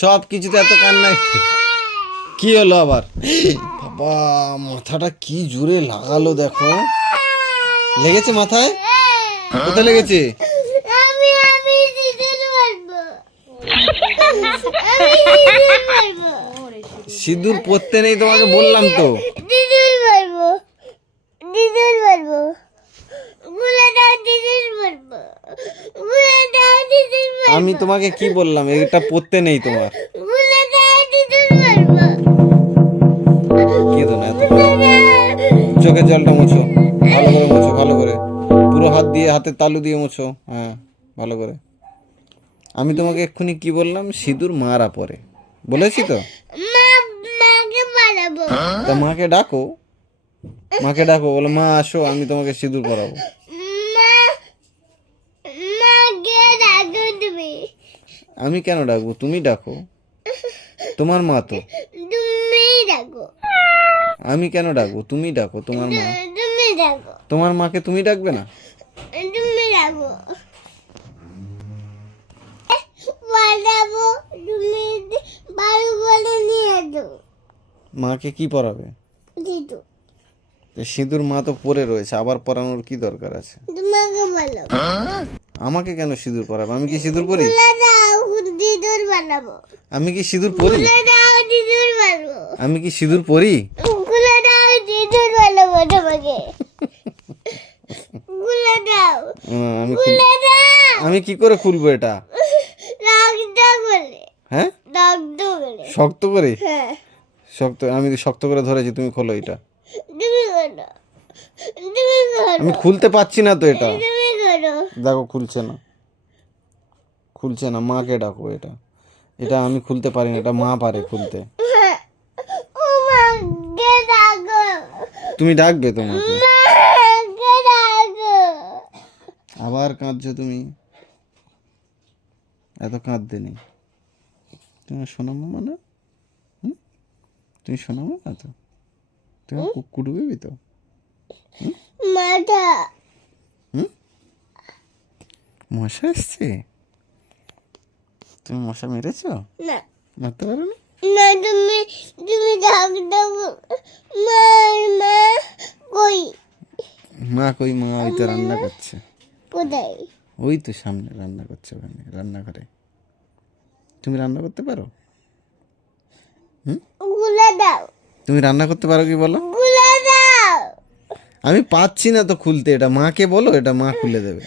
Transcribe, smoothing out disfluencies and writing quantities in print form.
সব কিছুতে এত কান্না কি হলো আবার? বাবা মাথাটা কি জোরে লাগালো দেখো। লেগেছে মাথায়? কোথায় লেগেছে? সিঁদুর পরতে নেই তোমাকে বললাম তো। আমি তোমাকে কি বললাম? এটা পরতে নেই তোমার। কেঁদো না এত। চোখের জলটা মুছো, ভালো করে মুছো, ভালো করে পুরো হাত দিয়ে, হাতের তালু দিয়ে মুছো। হ্যাঁ ভালো করে। আমি তোমাকে এক্ষুনি কি বললাম? সিঁদুর মারা পরে বলেছি তো। তা মাকে ডাকো, মাকে ডাকো, বলো মা আসো আমি তোমাকে সিঁদুর পরাবো। আমি কেন ডাকবো? তুমি ডাকো, তোমার মা তো। আমি কেন ডাকবো? তুমি ডাকো, তোমার মা। তোমার মাকে তুমি ডাকবে না? মাকে কি পরাবে? সিঁদুর মা তো পরে রয়েছে, আবার পরানোর কি দরকার আছে? আমাকে কেন সিঁদুর পরাবে? আমি কি সিঁদুর পরি? আমি কি সিঁদুর পরি? আমি কি সিঁদুর পরি? আমি কি করে খুলবো এটা? হ্যাঁ শক্ত করে? শক্ত? আমি শক্ত করে ধরেছি, তুমি খোলো এটা। আমি খুলতে পারছি না তো এটা। দেখো খুলছে না, খুলছে না। মাকে ডাকো। এটা এটা আমি খুলতে পারি না, এটা মা পারে খুলতে। তুমি ডাকবে তোমাকে। আবার কাঁদছো তুমি, এত কাঁদতে নেই। তুমি শোনো মামা না? তুমি শোনো মামা তো? তুমি কুটুবেবি তো? মশা এসছে? তুমি মশা মেরেছ? মারতে পারো না? মা কই? মা ওই তো রান্না করছে। ওই তো সামনে রান্না করছে, ওখানে রান্নাঘরে। তুমি রান্না করতে পারো? তুমি রান্না করতে পারো কি বলো? আমি পাচ্ছি না তো খুলতে, এটা মাকে বলো, এটা মা খুলে দেবে।